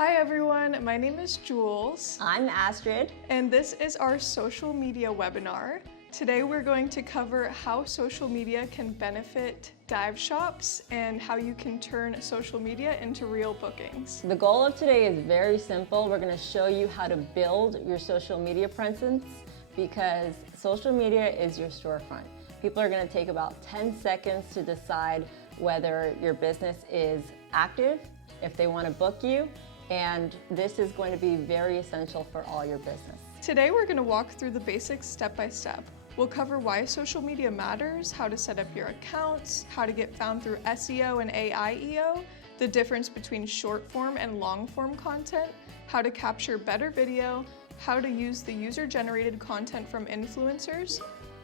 Hi everyone, my name is Jules. I'm Astrid. And this is our social media webinar. Today we're going to cover how social media can benefit dive shops and how you can turn social media into real bookings. The goal of today is very simple. We're going to show you how to build your social media presence because social media is your storefront. People are going to take about 10 seconds to decide whether your business is active, if they want to book you, and this is going to be very essential for all your business. Today we're going to walk through the basics step by step. We'll cover why social media matters, how to set up your accounts, how to get found through SEO and AI EO, the difference between short form and long form content, how to capture better video, how to use the user-generated content from influencers,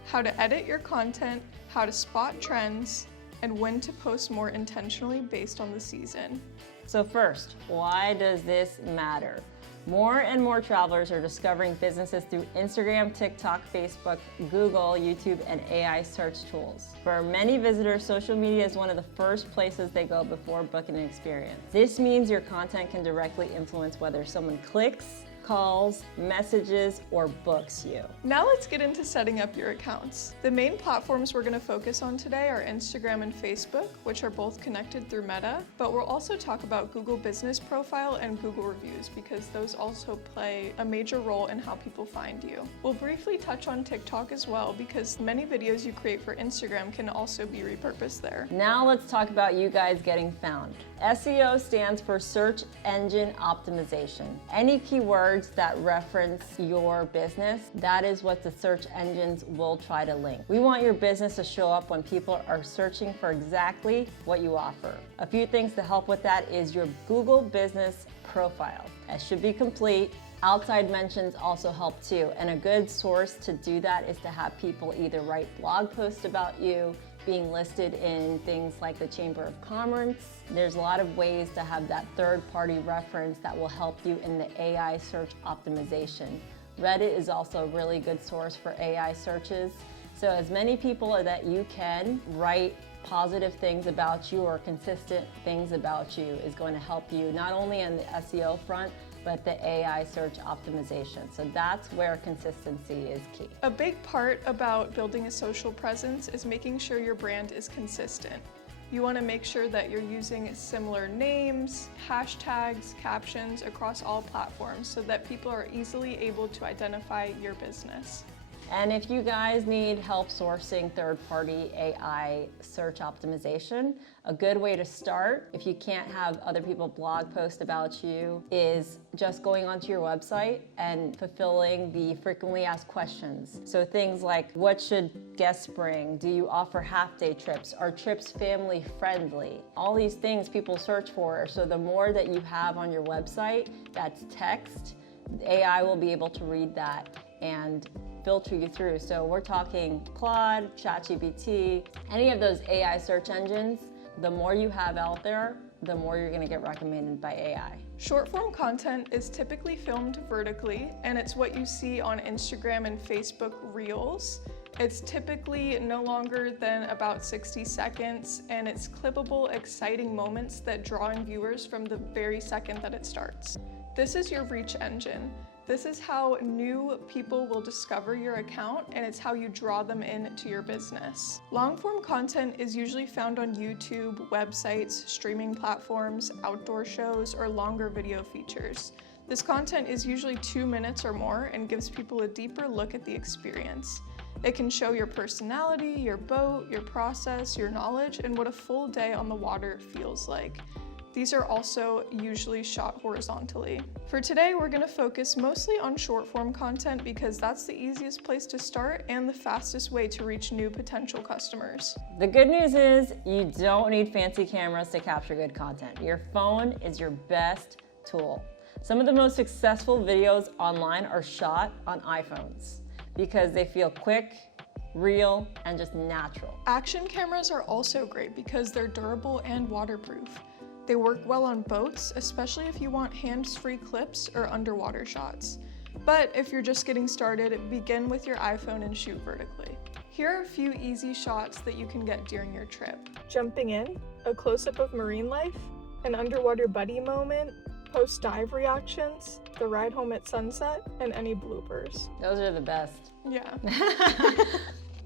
how to edit your content, how to spot trends, and when to post more intentionally based on the season. So first, why does this matter? More and more travelers are discovering businesses through Instagram, TikTok, Facebook, Google, YouTube, and AI search tools. For many visitors, social media is one of the first places they go before booking an experience. This means your content can directly influence whether someone clicks, calls, messages, or books you. Now let's get into setting up your accounts. The main platforms we're going to focus on today are Instagram and Facebook, which are both connected through Meta, but we'll also talk about Google Business Profile and Google Reviews because those also play a major role in how people find you. We'll briefly touch on TikTok as well because many videos you create for Instagram can also be repurposed there. Now let's talk about you guys getting found. SEO stands for Search Engine Optimization. Any keywords that reference your business, that is what the search engines will try to link. We want your business to show up when people are searching for exactly what you offer. A few things to help with that is your Google Business Profile. That should be complete. Outside mentions also help too, and a good source to do that is to have people either write blog posts about you, being listed in things like the Chamber of Commerce. There's a lot of ways to have that third-party reference that will help you in the AI search optimization. Reddit is also a really good source for AI searches. So as many people that you can write positive things about you or consistent things about you is going to help you not only on the SEO front, but the AI search optimization. So that's where consistency is key. A big part about building a social presence is making sure your brand is consistent. You want to make sure that you're using similar names, hashtags, captions across all platforms so that people are easily able to identify your business. And if you guys need help sourcing third-party AI search optimization, a good way to start, if you can't have other people blog post about you, is just going onto your website and fulfilling the frequently asked questions. So things like, what should guests bring? Do you offer half-day trips? Are trips family friendly? All these things people search for. So the more that you have on your website that's text, AI will be able to read that and filter you through. So we're talking Claude, ChatGPT, any of those AI search engines. The more you have out there, the more you're going to get recommended by AI. Short form content is typically filmed vertically, and it's what you see on Instagram and Facebook Reels. It's typically no longer than about 60 seconds, and it's clippable, exciting moments that draw in viewers from the very second that it starts. This is your reach engine. This is how new people will discover your account, and it's how you draw them into your business. Long-form content is usually found on YouTube, websites, streaming platforms, outdoor shows, or longer video features. This content is usually 2 minutes or more and gives people a deeper look at the experience. It can show your personality, your boat, your process, your knowledge, and what a full day on the water feels like. These are also usually shot horizontally. For today, we're going to focus mostly on short form content because that's the easiest place to start and the fastest way to reach new potential customers. The good news is you don't need fancy cameras to capture good content. Your phone is your best tool. Some of the most successful videos online are shot on iPhones because they feel quick, real, and just natural. Action cameras are also great because they're durable and waterproof. They work well on boats, especially if you want hands-free clips or underwater shots. But if you're just getting started, begin with your iPhone and shoot vertically. Here are a few easy shots that you can get during your trip. Jumping in, a close-up of marine life, an underwater buddy moment, post dive reactions, the ride home at sunset, and any bloopers. Those are the best. Yeah.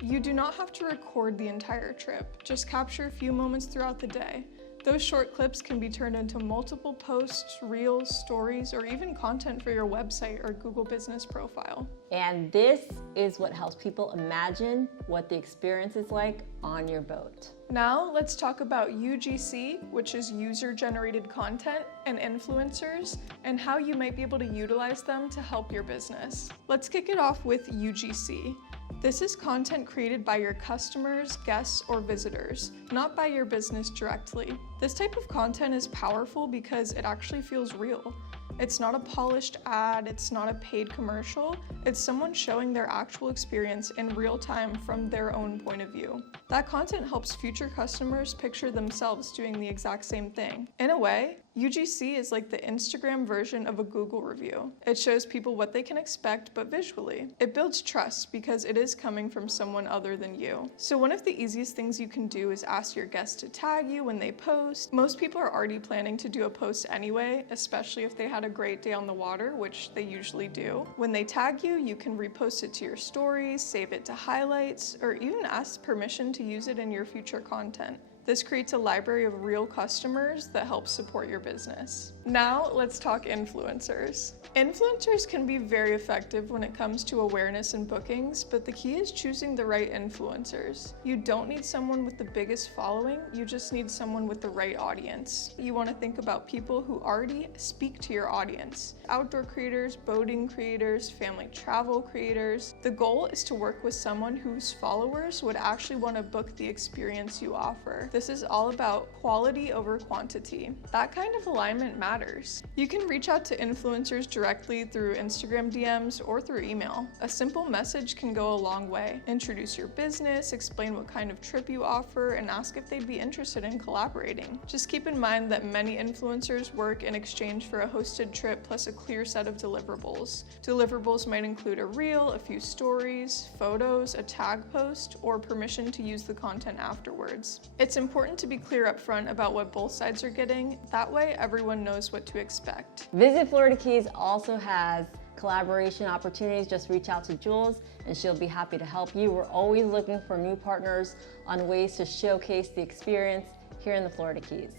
You do not have to record the entire trip. Just capture a few moments throughout the day. Those short clips can be turned into multiple posts, reels, stories, or even content for your website or Google Business profile. And this is what helps people imagine what the experience is like on your boat. Now let's talk about UGC, which is user-generated content, and influencers, and how you might be able to utilize them to help your business. Let's kick it off with UGC. This is content created by your customers, guests, or visitors, not by your business directly. This type of content is powerful because it actually feels real. It's not a polished ad, it's not a paid commercial, it's someone showing their actual experience in real time from their own point of view. That content helps future customers picture themselves doing the exact same thing. In a way, UGC is like the Instagram version of a Google review. It shows people what they can expect, but visually. It builds trust because it is coming from someone other than you. So one of the easiest things you can do is ask your guests to tag you when they post. Most people are already planning to do a post anyway, especially if they had a great day on the water, which they usually do. When they tag you, you can repost it to your stories, save it to highlights, or even ask permission to use it in your future content. This creates a library of real customers that helps support your business. Now let's talk influencers. Influencers can be very effective when it comes to awareness and bookings, but the key is choosing the right influencers. You don't need someone with the biggest following, you just need someone with the right audience. You want to think about people who already speak to your audience. Outdoor creators, boating creators, family travel creators. The goal is to work with someone whose followers would actually want to book the experience you offer. This is all about quality over quantity. That kind of alignment matters. You can reach out to influencers directly through Instagram DMs or through email. A simple message can go a long way. Introduce your business, explain what kind of trip you offer, and ask if they'd be interested in collaborating. Just keep in mind that many influencers work in exchange for a hosted trip plus a clear set of deliverables. Deliverables might include a reel, a few stories, photos, a tag post, or permission to use the content afterwards. It's important to be clear up front about what both sides are getting. That way, everyone knows what to expect. Visit Florida Keys also has collaboration opportunities. Just reach out to Jules and she'll be happy to help you. We're always looking for new partners on ways to showcase the experience here in the Florida Keys.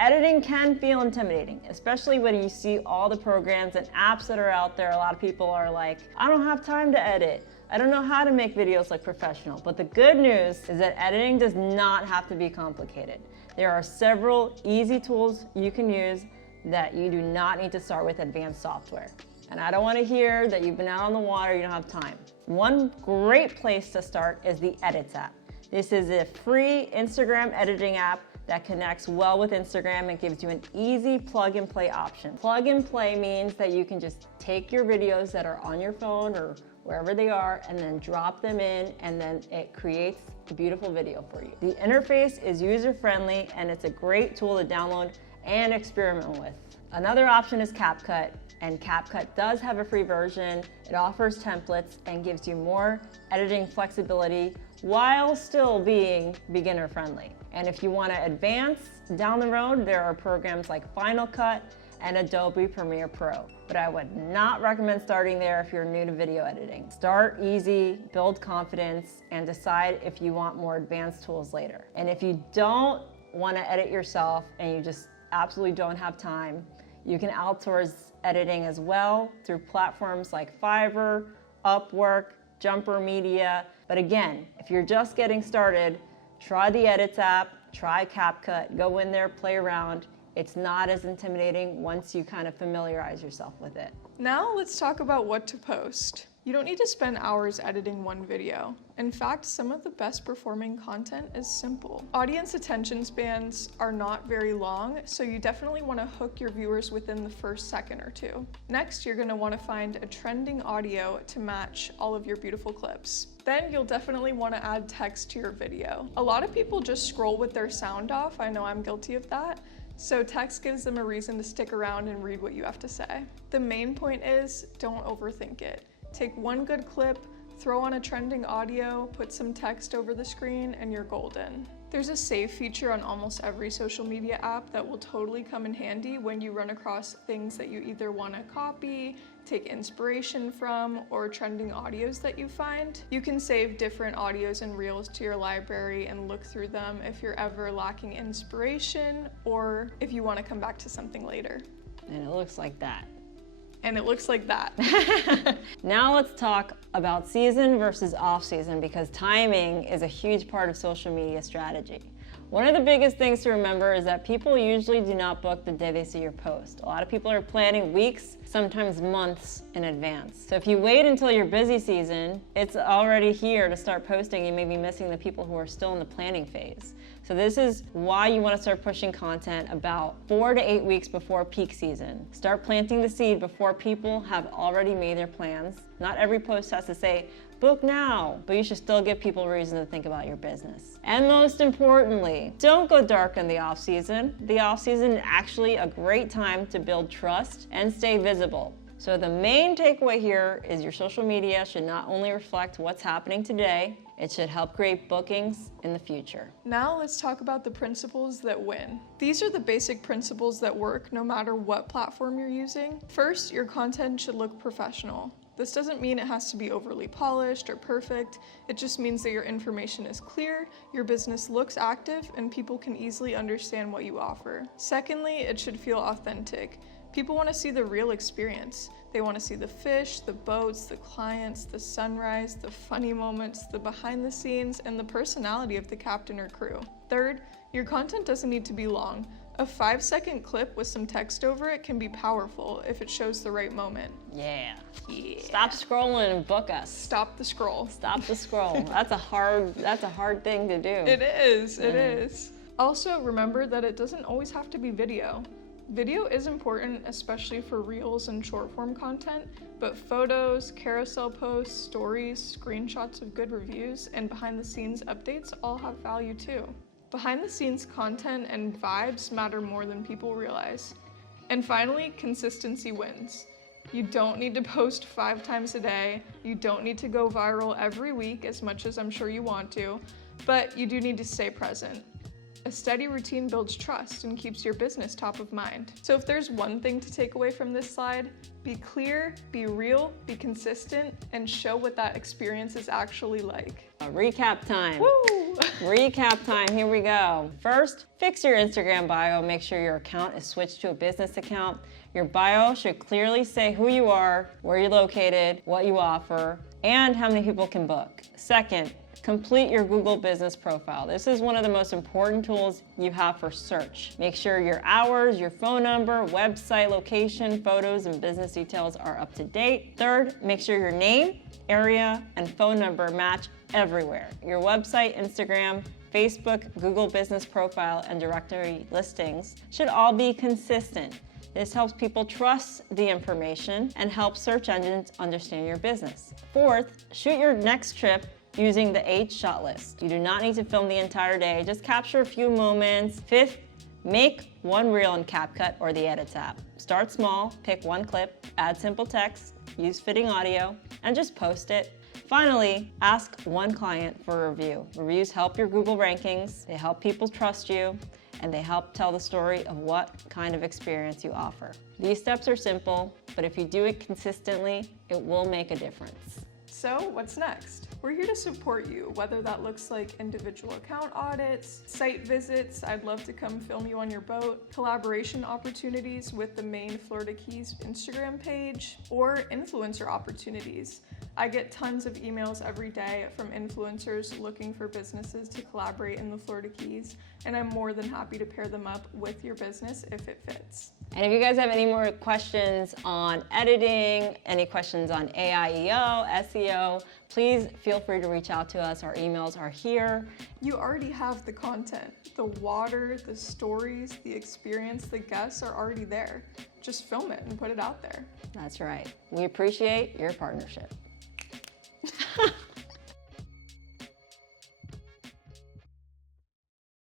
Editing can feel intimidating, especially when you see all the programs and apps that are out there. A lot of people are like, I don't have time to edit. I don't know how to make videos like professional. But the good news is that editing does not have to be complicated. There are several easy tools you can use that you do not need to start with advanced software. And I don't want to hear that you've been out on the water, you don't have time. One great place to start is the Edits app. This is a free Instagram editing app that connects well with Instagram and gives you an easy plug and play option. Plug and play means that you can just take your videos that are on your phone or wherever they are and then drop them in, and then it creates a beautiful video for you. The interface is user-friendly and it's a great tool to download and experiment with. Another option is CapCut, and CapCut does have a free version. It offers templates and gives you more editing flexibility while still being beginner friendly. And if you want to advance down the road, there are programs like Final Cut and Adobe Premiere Pro. But I would not recommend starting there if you're new to video editing. Start easy, build confidence, and decide if you want more advanced tools later. And if you don't want to edit yourself and you just absolutely don't have time, you can outsource editing as well through platforms like Fiverr, Upwork, Jumper Media. But again, if you're just getting started, try the Edits app, try CapCut, go in there, play around. It's not as intimidating once you kind of familiarize yourself with it. Now let's talk about what to post. You don't need to spend hours editing one video. In fact, some of the best performing content is simple. Audience attention spans are not very long, so you definitely want to hook your viewers within the first second or two. Next, you're going to want to find a trending audio to match all of your beautiful clips. Then you'll definitely want to add text to your video. A lot of people just scroll with their sound off. I know I'm guilty of that. So text gives them a reason to stick around and read what you have to say. The main point is, don't overthink it. Take one good clip, throw on a trending audio, put some text over the screen, and you're golden. There's a save feature on almost every social media app that will totally come in handy when you run across things that you either want to copy, take inspiration from, or trending audios that you find. You can save different audios and reels to your library and look through them if you're ever lacking inspiration or if you want to come back to something later. And it looks like that. And it looks like that. Now let's talk about season versus off season, because timing is a huge part of social media strategy. One of the biggest things to remember is that people usually do not book the day they see your post. A lot of people are planning weeks, sometimes months in advance. So if you wait until your busy season, it's already here to start posting. You may be missing the people who are still in the planning phase. So this is why you want to start pushing content about 4 to 8 weeks before peak season. Start planting the seed before people have already made their plans. Not every post has to say, book now, but you should still give people a reason to think about your business. And most importantly, don't go dark in the off season. The off season is actually a great time to build trust and stay visible. So the main takeaway here is your social media should not only reflect what's happening today, it should help create bookings in the future. Now let's talk about the principles that win. These are the basic principles that work no matter what platform you're using. First, your content should look professional. This doesn't mean it has to be overly polished or perfect. It just means that your information is clear, your business looks active, and people can easily understand what you offer. Secondly, it should feel authentic. People want to see the real experience. They want to see the fish, the boats, the clients, the sunrise, the funny moments, the behind the scenes, and the personality of the captain or crew. Third, your content doesn't need to be long. A 5-second clip with some text over it can be powerful if it shows the right moment. Yeah. Stop scrolling and book us. Stop the scroll. Stop the scroll. That's a hard thing to do. It is, it is. Also, remember that it doesn't always have to be video. Video is important, especially for reels and short form content, but photos, carousel posts, stories, screenshots of good reviews, and behind the scenes updates all have value too. Behind the scenes content and vibes matter more than people realize. And finally, consistency wins. You don't need to post 5 times a day. You don't need to go viral every week as much as I'm sure you want to, but you do need to stay present. A steady routine builds trust and keeps your business top of mind. So if there's one thing to take away from this slide, be clear, be real, be consistent, and show what that experience is actually like. Recap time. Woo! Recap time, here we go. First, fix your Instagram bio. Make sure your account is switched to a business account. Your bio should clearly say who you are, where you're located, what you offer, and how many people can book. Second, complete your Google business profile. This is one of the most important tools you have for search. Make sure your hours, your phone number, website location, photos, and business details are up to date. Third, make sure your name, area, and phone number match everywhere. Your website, Instagram, Facebook, Google business profile, and directory listings should all be consistent. This helps people trust the information and helps search engines understand your business. Fourth, shoot your next trip using the H-shot list. You do not need to film the entire day, just capture a few moments. Fifth, make one reel in CapCut or the Edits app. Start small, pick one clip, add simple text, use fitting audio, and just post it. Finally, ask one client for a review. Reviews help your Google rankings, they help people trust you, and they help tell the story of what kind of experience you offer. These steps are simple, but if you do it consistently, it will make a difference. So what's next? We're here to support you, whether that looks like individual account audits, site visits, I'd love to come film you on your boat, collaboration opportunities with the main Florida Keys Instagram page, or influencer opportunities. I get tons of emails every day from influencers looking for businesses to collaborate in the Florida Keys, and I'm more than happy to pair them up with your business if it fits. And if you guys have any more questions on editing, any questions on AIEO, SEO, please feel free to reach out to us. Our emails are here. You already have the content. The water, the stories, the experience, the guests are already there. Just film it and put it out there. That's right. We appreciate your partnership.